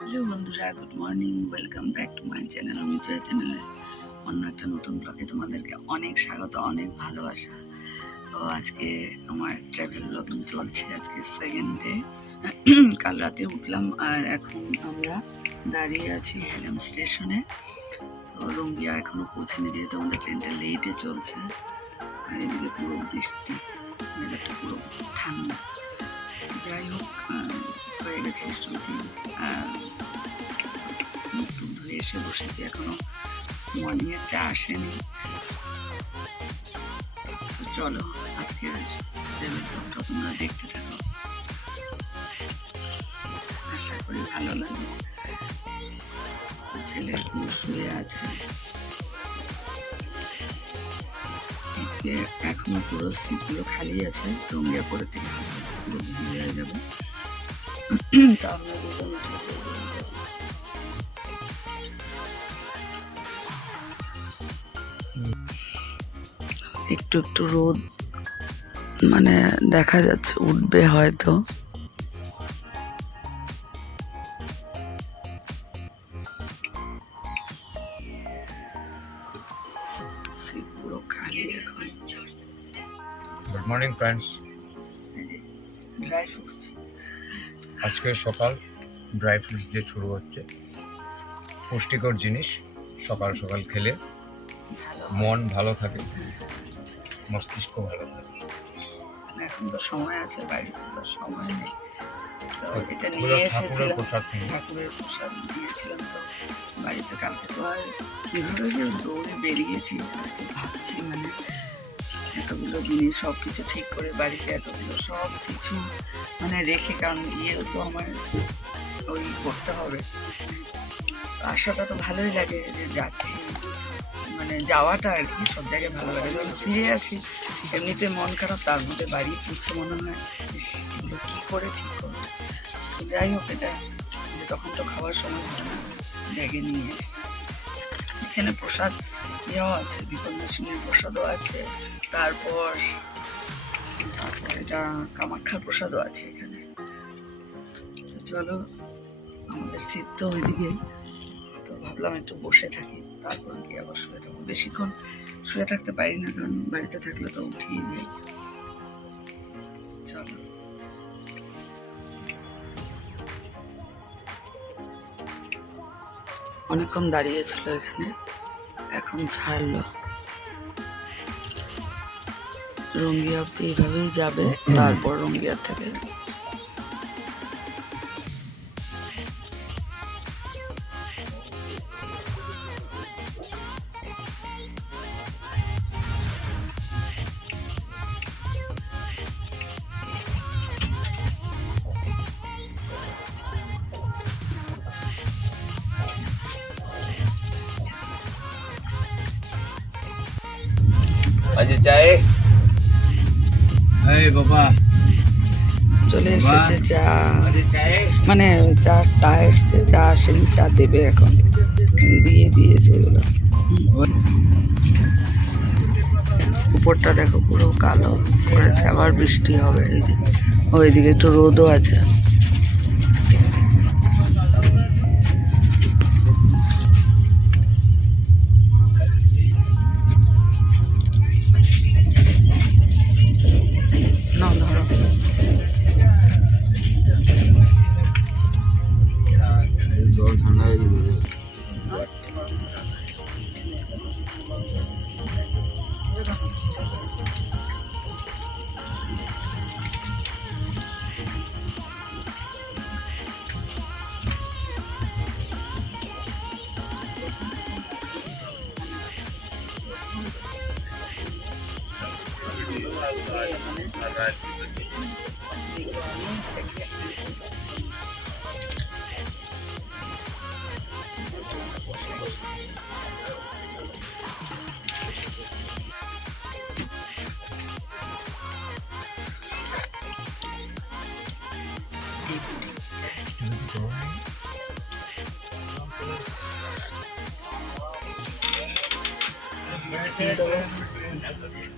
Hello বন্ধুরা, good morning. Welcome back to my channel. আমি জয় চ্যানেলের অন্য একটা নতুন ব্লগে তোমাদেরকে অনেক স্বাগত, অনেক ভালোবাসা। তো আজকে আমার ট্রাভেল ব্লগিং চলছে। আজকে সেকেন্ড ডে। কাল রাতে উঠলাম আর এখন আমরা দাঁড়িয়ে আছি হেলাম স্টেশনে। তো রঙ্গিয়া এখনও পৌঁছেনি, যেহেতু আমাদের ট্রেনটা লেটে চলছে। আর এদিকে পুরো বৃষ্টি, ওয়েদারটা পুরো ঠান্ডা। যাই হোক, হয়ে গেছে স্টুডি। মুখ টুক ধুয়ে এসে বসেছি, এখনো মর্নিংয়ের চা আসেনি। তো চলো আজকে ট্রেভেল ব্লগটা তোমরা দেখতে থাকো, আশা করি ভালো লাগে। ছেলে এখনো শুয়ে আছে, এখনো পুরো সিটগুলো খালি আছে। রঙ্গিয়া পরে থেকে পুরো ভিড় হয়ে যাবে। তা আমরা দুজন উঠেছি। একটু একটু রোদ মানে দেখা যাচ্ছে, উঠবে হয়তো। সিট পুরো খালি এখন। Good morning friends. Dry fruits আজকে সকাল ড্রাই ফ্রুটস দিয়ে শুরু হচ্ছে। পুষ্টিকর জিনিস সকাল সকাল খেলে মন ভালো থাকে, মস্তিষ্ক ভালো থাকে। এখন তো সময় আছে, বাড়িতে তো সময় নেই। তো এটা পুরো নিয়ে ঠাকুরের এসেছিলাম, প্রসাদ নিয়ে। ঠাকুরের প্রসাদ দিয়েছিলাম। তো বাড়িতে কালকে তো আর কীভাবে যে দৌড়ে বেরিয়েছি, আজকে ভাবছি মানে এতগুলো জিনিস সব কিছু ঠিক করে বাড়িতে এতগুলো সব কিছু মানে রেখে, কারণ গিয়েও তো আমার ওই করতে হবে। আসাটা তো ভালোই লাগে যে যাচ্ছি, মানে যাওয়াটা আর কি সব জায়গায় ভালো লাগে। যখন ফিরে আসি এমনিতে মন খারাপ, তার মধ্যে বাড়ি পৌঁছে মনে হয় এগুলো কী করে ঠিক করবো। তো যাই হোক, এটা তখন তো খাওয়ার সময় ছিল না, ব্যাগে নিয়ে এসেছি। এখানে প্রসাদ ইয়েও আছে, বিপন্নসিংহের প্রসাদও আছে, তারপর এটা কামাখ্যার প্রসাদও আছে এখানে। তো চলো, আমাদের সিট তো ওইদিকে, তো ভাবলাম একটু বসে থাকি, তারপর গিয়ে আবার শুয়ে থাকবো। বেশিক্ষণ শুয়ে থাকতে পারি না, কারণ বাড়িতে থাকলে তো উঠিয়ে যাই। চলো, অনেকক্ষণ দাঁড়িয়েছিল এখানে, এখন ছাড়লো। রঙ্গিয়া অব্দি এইভাবেই যাবে, তারপর রঙ্গিয়া থেকে চায়ে বাবা চলে এসেছে চা, মানে চাটা এসছে, চা আসেনি, চা দেবে এখন, দিয়ে দিয়েছে এগুলো। উপরটা দেখো পুরো কালো করেছে, আবার বৃষ্টি হবে। এই যে ওইদিকে একটু রোদও আছে। না ধরো, জল ঠান্ডা হয়ে যাবে।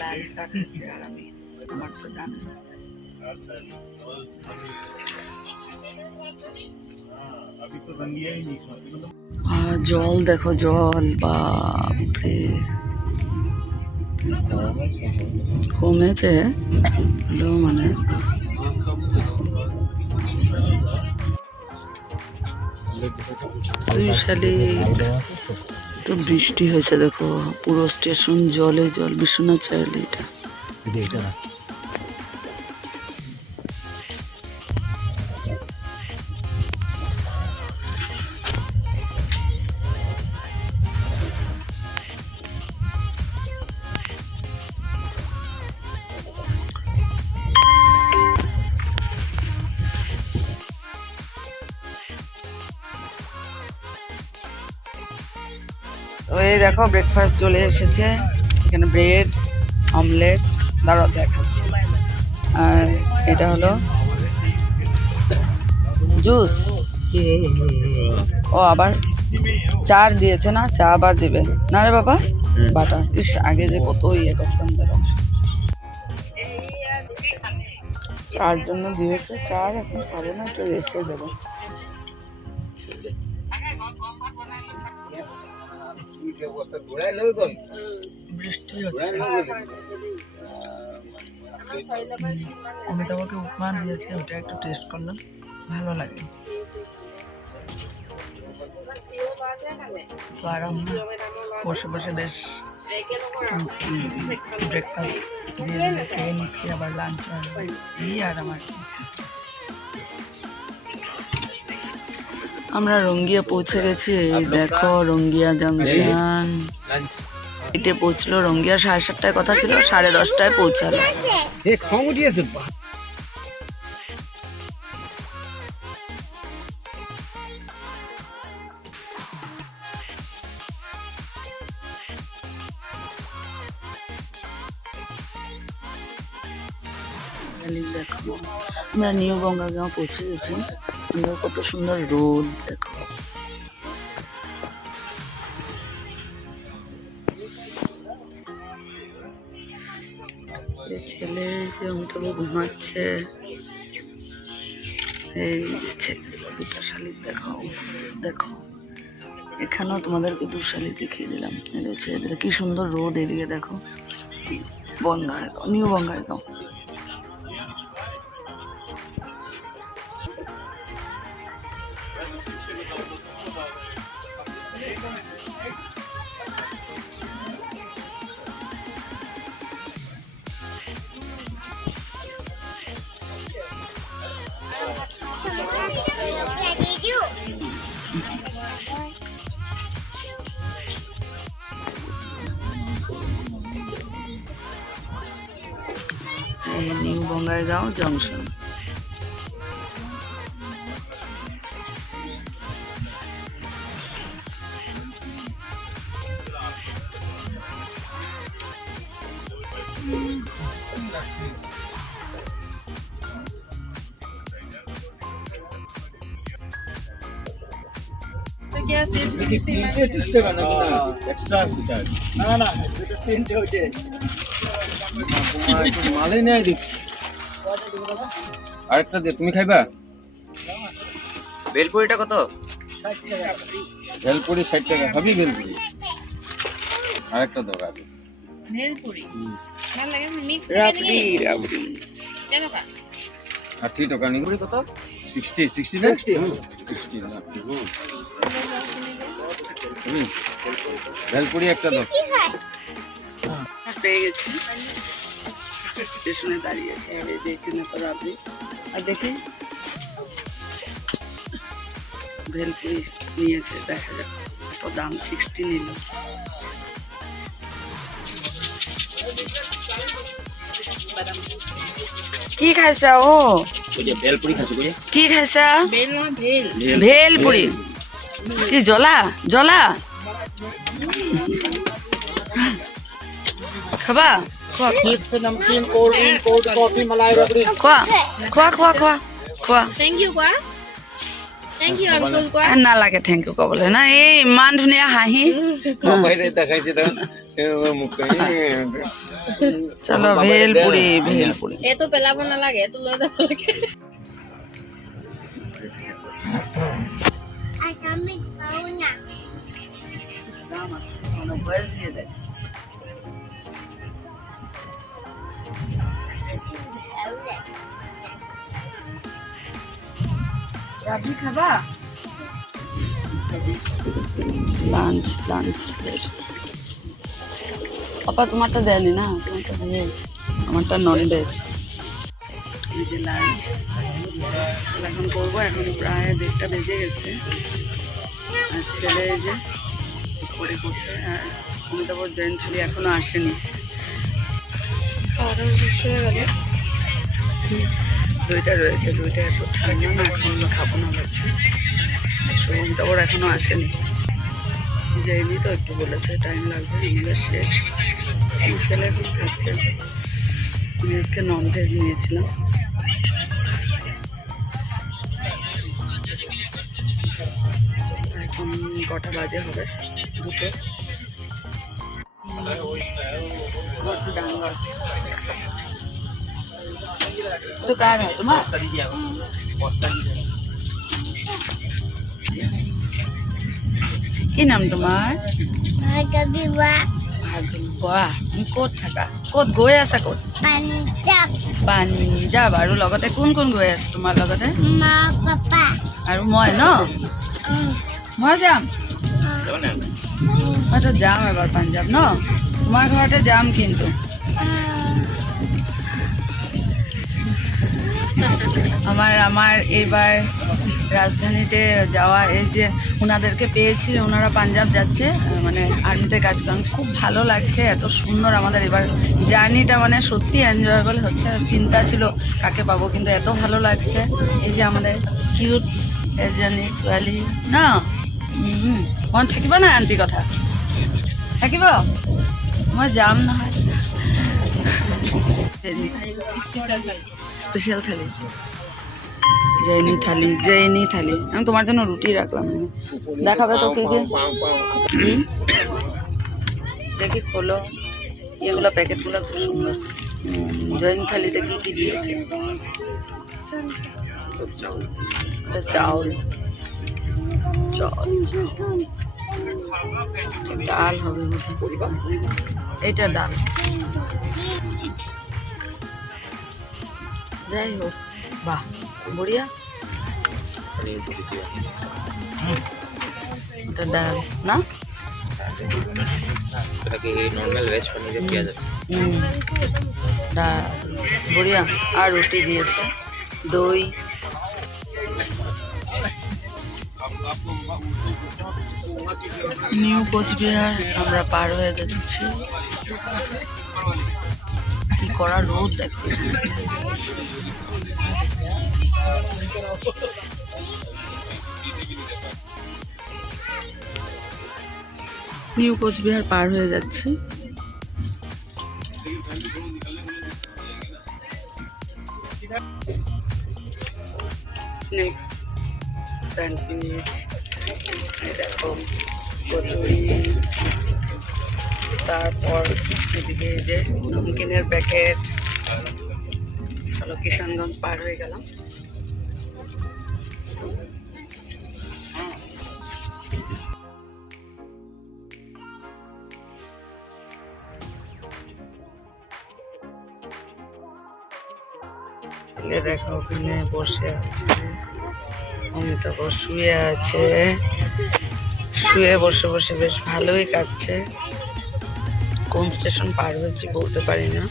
লাল চা খাচ্ছে আর আমি, আমার তো জানো না। জল দেখো, জল বাপরে কমেছে মানে দুই সালে তো বৃষ্টি হয়েছে দেখো, পুরো স্টেশন জলে জল। বিশ্বনাথ চাইলে এটা তো এই দেখো ব্রেকফাস্ট চলে এসেছে। এখানে ব্রেড, অমলেট, দাঁড়াও দেখাচ্ছি। আর এটা হলো জুস। ও আবার চার দিয়েছে না, চা আবার দিবে না রে বাবা। বাটার, ইস আগে যে কত ইয়ে করতাম ধরো। চার জন্য দিয়েছে, চার এখন খাবো না, একটু রেস্টে দেবো। বৃষ্টি হচ্ছে। অমিতাভকে উপমা দিয়েছে, ওটা একটু টেস্ট করলাম, ভালো লাগে। তো আর আমরা বসে বসে বেশ ব্রেকফাস্ট দিয়ে খেয়ে নিচ্ছি, আবার লাঞ্চ এই আর আমার। আমরা রঙ্গিয়া পৌঁছে গেছি। দেখো রঙ্গিয়া জাংশন এটে পৌঁছলো। রঙ্গিয়া 7:30টায় কথা ছিল, 10:30টায় পৌঁছালো। দেখো আমরা নিউ গঙ্গাগাঁও পৌঁছে গেছি। কত সুন্দর রোদ দেখো। ছেলে যে অমিতাভ ঘুমাচ্ছে, এই দুটা শালিক দেখো। দেখো এখানেও তোমাদেরকে 2 শালিক দেখিয়ে দিলাম। ছেলেদের কি সুন্দর রোদ। এদিকে দেখো Bongaigaon, new Bongaigaon. New Bongaigaon junction. আরেকটা দে, তুমি খাইবা? বেলপুরিটা কত? ভেলপুরি 60 টাকা। খাবি ভেলপুরি? আরেকটা দাও। ভেলপুরি ভাল লাগে, মিক্স রাবড়ি রাবড়ি 60 টাকা নি। কত? 60 60 না? 60 না। ভেলপুরি একটা দাও। পেয়ে গেছি, স্টেশনে দাঁড়িয়েছে। আর এই দেখি না তো রাবড়ি। আর দেখি ভেলপুরি নিয়েছে, দেখা যাক কত দাম। 60 নিল। কি খাইছা ও? কি খাইছা? ভেলপুরি। কি জলা জলা খাবা? चिप्स नमकीन कोल्ड ड्रिंक कोल्ड कॉफी मलाई रबड़ी খোৱা খোৱা খোৱা খোৱা খোৱা। থ্যাংক ইউ কোৱা, থ্যাংক ইউ আঙ্কল কোৱা। নালাগে থেংক ইউ ক'বলৈ না। এই ইমান ধুনীয়া হাঁহি। চলো ভেলপুৰি ভেলপুৰি। এইটো পেলাব নালাগে, এইটো লৈ যাব লাগে। ইসলাম আছে, কোনো ভয়েস দিয়ে দেয়। রাবড়ি খাবা? লাঞ্চ পাপা তোমারটা দেয়নি না, তোমারটা ভেজ, আমারটা নন ভেজ। এই যে লাঞ্চ এখন করবো, এখন প্রায় 1:30 বেজে গেছে। আর ছেলে এই যে করে করছে, আর অমিতাভ জয়েন্ট থালি এখনো আসেনি। খাওয়াটা শেষ হয়ে গেল, দুইটা রয়েছে, দুইটা এত ঠান্ডা না, এখন খাবো না লাগছে। তো অমিতাভ এখনো আসেনি, যাইনি তো, একটু বলেছে টাইম লাগবে, আমাদের শেষ। ছেলে এখন খাচ্ছে। আমি আজকে নন ভেজ নিয়েছিলাম। এখন কটা বাজে হবে? 2টো। তো কার হয় তোমার? কি নাম তোমার? ভাগৱা। তুমি ক'ত থাকা? ক'ত গৈ আছা? ক'ত? পাঞ্জাৱ। আৰু লগতে কোন কোন গৈ আছে তোমাৰ লগতে? আৰু মই ন? মই যাম, মইতো যাম এবাৰ পাঞ্জাৱ ন, তোমাৰ ঘৰতে যাম কিন্তু। আমার এবার রাজধানীতে যাওয়া, এই যে ওনাদেরকে পেয়েছি, ওনারা পাঞ্জাব যাচ্ছে, মানে আর্মিতে কাজ করেন, খুব ভালো লাগছে, এত সুন্দর আমাদের এবার জার্নিটা, মানে সত্যি এনজয়েবল হচ্ছে। চিন্তা ছিল কাকে পাবো, কিন্তু এত ভালো লাগছে। এই যে আমাদের কিউট এজনী ছোৱালী ন, মন থাকিব না আন্টি কথা? থাকিব, মই যাম নহয়। স্পেশাল থালি, জৈনি থালি। আমি তোমার জন্য রুটি রাখলাম। দেখাবে তো কি কি? দেখি খোলো, এগুলো প্যাকেটগুলো খুব সুন্দর। জৈন থালিতে কি কি দিয়েছে? এটা চাউল, ডাল হবে, এটা ডাল। যাই হোক, বাহ বড়িয়া। এটা ডাল না, নর্মাল ভেজ পনির পেঁয়াজ আছে। ডাল বড়িয়া। আর রুটি দিয়েছে, দই। নিউ কোচবিহার আমরা পার হয়ে যাচ্ছি। কি করা রোদ দেখো। নিউ কোচবিহার পার হয়ে যাচ্ছি। স্ন্যাক্স, স্যান্ডউইচ, এরকম কচুরি, তারপর এদিকে যে নমকিনের প্যাকেট। চলো কিষানগঞ্জ পার হয়ে গেলাম। দেখো ওখানে বসে আছে অমিতাভ, শুয়ে আছে, শুয়ে বসে বসে বেশ ভালোই কাটছে। কোন স্টেশন পার হয়েছি বলতে পারি না।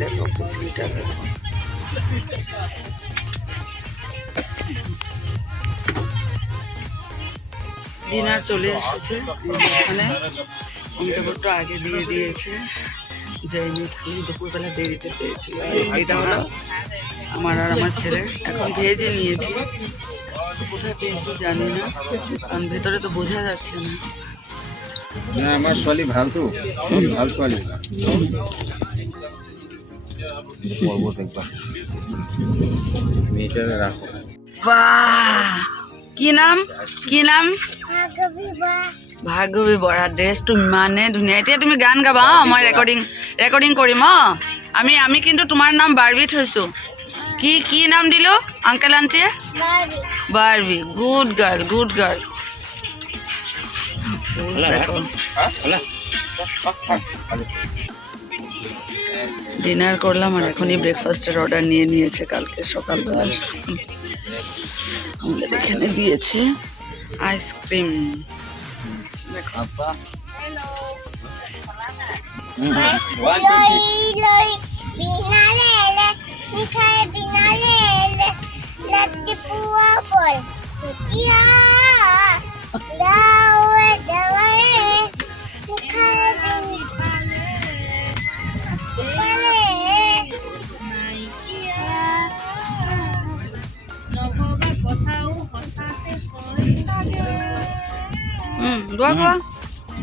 দেখো পুচকিটা, দেখো ডিনার চলে এসেছে। এখানে অমিতাভটা আগে দিয়ে দিয়েছে, যাইনি থালি দুপুরবেলা দেরিতে পেয়েছিল। এটা হলো আমার আর আমার ছেলে। এখন ভেজে নিয়েছি, কোথায় পেয়েছি জানি না, কারণ ভেতরে তো বোঝা যাচ্ছে না। না আমার ছোৱালী ভাল তো, ভাল ছোৱালী। তুমি এটা রাখো। বাহ, কি নাম? কি নাম? ভাৰ্গৱী বৰা। ড্ৰেছটো ইমানে ধুনীয়া। এতিয়া তুমি গান গাবা? মই ৰেকৰ্ডিং কৰিম। আমি কিন্তু তোমাৰ নাম বাৰবি থৈছোঁ। কি কি নাম দিল uncle aunty? Barbie. Good girl, good girl. Dinner করলাম আর এখনই ব্রেকফাস্টের অর্ডার নিয়ে নিয়েছে কালকে সকালবেলা। আমাদের এখানে দিয়েছে আইসক্রিম। দেখো গোয়া গোয়া।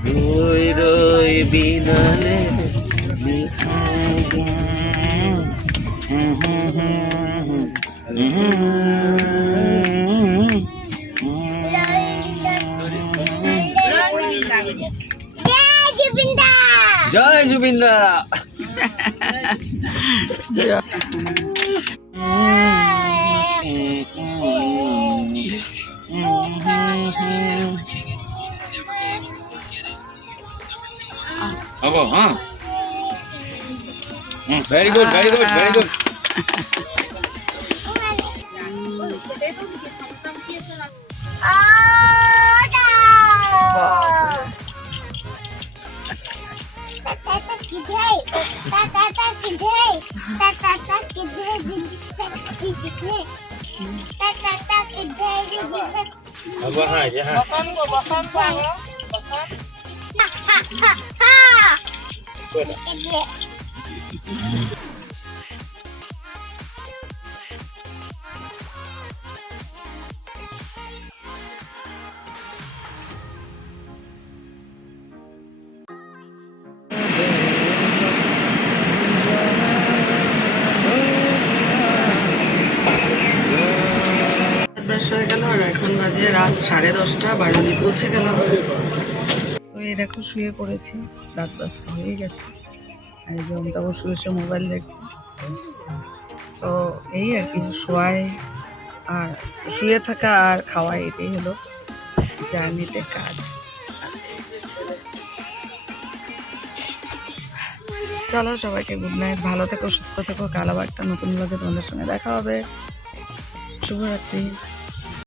রই রই বিনালে জয় জুবিনদা। হ্যাঁ, very good, very good, very good. Brush হয়ে গেল আর এখন বাজে রাত 10:30। বাড়ি পৌঁছে গেলাম। তো এই দেখো শুয়ে পড়েছি, রাত ব্রাশ তো হয়ে গেছে। আর এই যে অমিতাভ শুয়ে মোবাইল দেখছে। তো এই আর কি, শোয়াই আর শুয়ে থাকা আর খাওয়া, এটাই হলো জার্নিতে কাজ। চলো সবাইকে গুড নাইট, ভালো থেকো, সুস্থ থেকো। কাল আবার একটা নতুন ব্লগে তোমাদের সঙ্গে দেখা হবে। শুভরাত্রি।